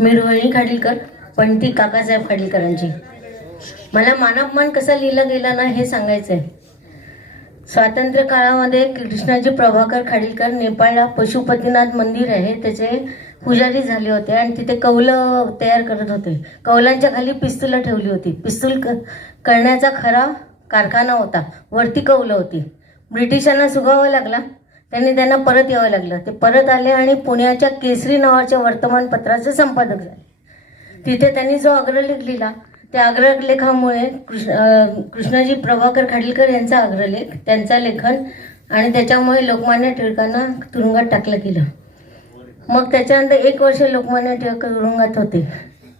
मी खाडीलकर पण ती काकासाहेब खाडीलकरांची. मला मानवमान कसा लिहिला गेला ना हे सांगायचं आहे स्वातंत्र्य काळामध्ये कृष्णाजी प्रभाकर खाडीलकर नेपाळला पशुपतीनाथ मंदिर आहे त्याचे पुजारी झाले होते आणि तिथे कौलं तयार करत होते. कौलांच्या खाली पिस्तुलं ठेवली होती. पिस्तूल क करण्याचा खरा कारखाना होता. वरती कौलं होती. ब्रिटिशांना सुगावं लागला. त्यांनी त्यांना परत यावं लागलं. ते परत आले आणि पुण्याच्या केसरी नावाच्या वर्तमानपत्राचे संपादक झाले. तिथे त्यांनी जो अग्रलेख लिहिला त्या अग्रलेखामुळे कृष्ण कृष्णाजी प्रभाकर खाडीलकर यांचा अग्रलेख त्यांचा लेखन आणि त्याच्यामुळे लोकमान्य टिळकांना तुरुंगात टाकलं गेलं. मग त्याच्यानंतर एक वर्ष लोकमान्य टिळक तुरुंगात होते.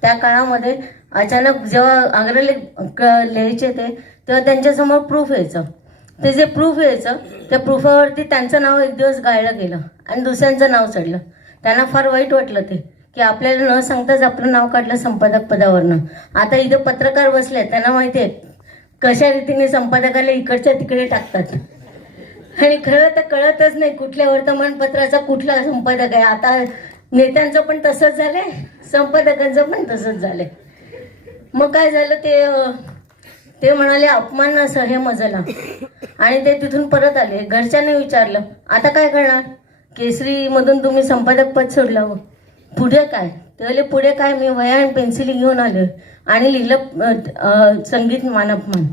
त्या काळामध्ये अचानक जेव्हा अग्रलेख लिहायचे ते तेव्हा त्यांच्यासमोर प्रूफ यायचं. ते जे प्रूफ यायचं त्या प्रूफावरती त्यांचं नाव एक दिवस गाळलं गेलं आणि दुसऱ्यांचं नाव चढलं. त्यांना फार वाईट वाटलं ते की आपल्याला न सांगताच आपलं नाव काढलं संपादक पदावरनं. आता इथे पत्रकार बसले त्यांना माहिती आहे कशा रीतीने संपादकाला इकडच्या तिकडे टाकतात. आणि खरं तर कळतच नाही कुठल्या वर्तमानपत्राचा कुठला संपादक आहे. आता नेत्यांचं पण तसंच झालंय संपादकांचं पण तसंच झालंय. मग काय झालं ते ते म्हणाले अपमान न सहे मजला. आणि ते तिथून परत आले. घरच्यांनी विचारलं आता काय करणार? केसरीमधून तुम्ही संपादक पद सोडलं हो. पुढे काय? ते म्हणले पुढे काय? मी वया आणि पेन्सिली घेऊन आले. आणि लिहिलं संगीत मानपमान.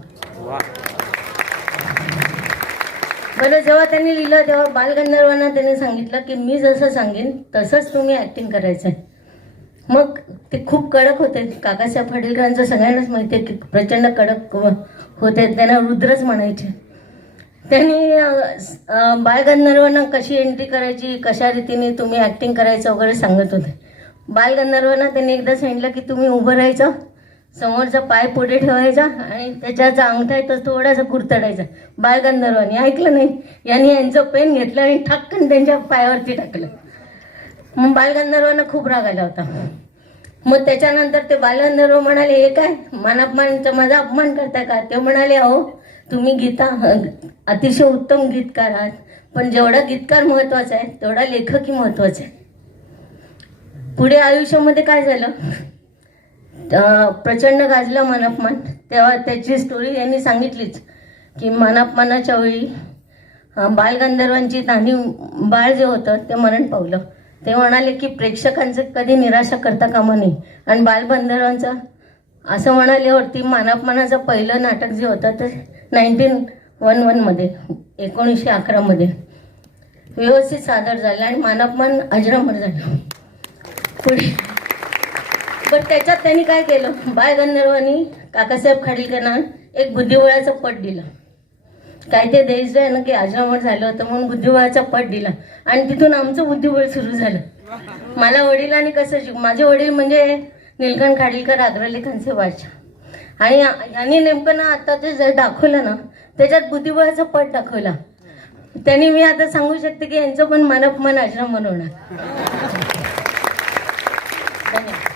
बरं जेव्हा त्यांनी लिहिलं तेव्हा बालगंधर्वांना त्यांनी सांगितलं की मी जसं सांगेन तसंच तुम्ही ऍक्टिंग करायचं आहे मग ते खूप कडक होते काकासाहेब खाडीलकरांचं सगळ्यांनाच माहिती आहे की प्रचंड कडक होते त्यांना रुद्रच म्हणायचे. त्यांनी बालगंधर्वांना कशी एंट्री करायची कशा रीतीने तुम्ही ऍक्टिंग करायचं वगैरे सांगत होते. बालगंधर्वांना त्यांनी एकदा सांगितलं की तुम्ही उभं राहायचं समोरचा पाय पुढे ठेवायचा आणि त्याच्याचा अंगठा आहे तो थोडासा कुरतडायचा. बालगंधर्वांनी ऐकलं नाही. यांनी यांचं पेन घेतलं आणि ठक्कन त्यांच्या पायावरती टाकलं. मग बालगंधर्वांना खूप राग आला होता. मग त्याच्यानंतर ते बालगंधर्व म्हणाले हे काय? मानापमानचा माझा अपमान करताय का? ते म्हणाले अहो तुम्ही गीता अतिशय उत्तम गीतकार आहात पण जेवढा गीतकार महत्त्वाचा आहे तेवढा लेखकही महत्त्वाचा आहे. पुढे आयुष्यामध्ये काय झालं? प्रचंड गाजला मानापमान. तेव्हा त्याची स्टोरी यांनी सांगितलीच की मानापमानाच्या वेळी बालगंधर्वांची तान्ही बाळ जे होतं ते मरण पावलं. ते म्हणाले की प्रेक्षकांचं कधी निराशा करता कामा नये. आणि बालबंधर्वांचा असं म्हणाल्यावरती मानापमानाचं पहिलं नाटक जे होतं ते नाईन्टीन वन वनमध्ये एकोणीसशे अकरामध्ये व्यवस्थित सादर झालं आणि मानापमान अजरामर झालं. पुढे पण त्याच्यात त्यांनी काय केलं? बाळगंधर्वांनी काकासाहेब खाडीलकरांना एक बुद्धिबळाचं पट दिलं. काय ते देश आहे ना की अजरामर झालं होतं म्हणून बुद्धिबळाचा पट दिला. आणि तिथून आमचं बुद्धिबळ सुरू झालं. मला वडिलांनी कसं शिक माझे वडील म्हणजे निलकंठ खाडीलकर अग्रलेखांचे वाचा आणि यांनी नेमकं ना आता ते जर दाखवलं ना त्याच्यात बुद्धिबळाचा पट दाखवला. त्यांनी मी आता सांगू शकते की यांचं पण मनपमन आश्रम बनवणार. धन्यवाद.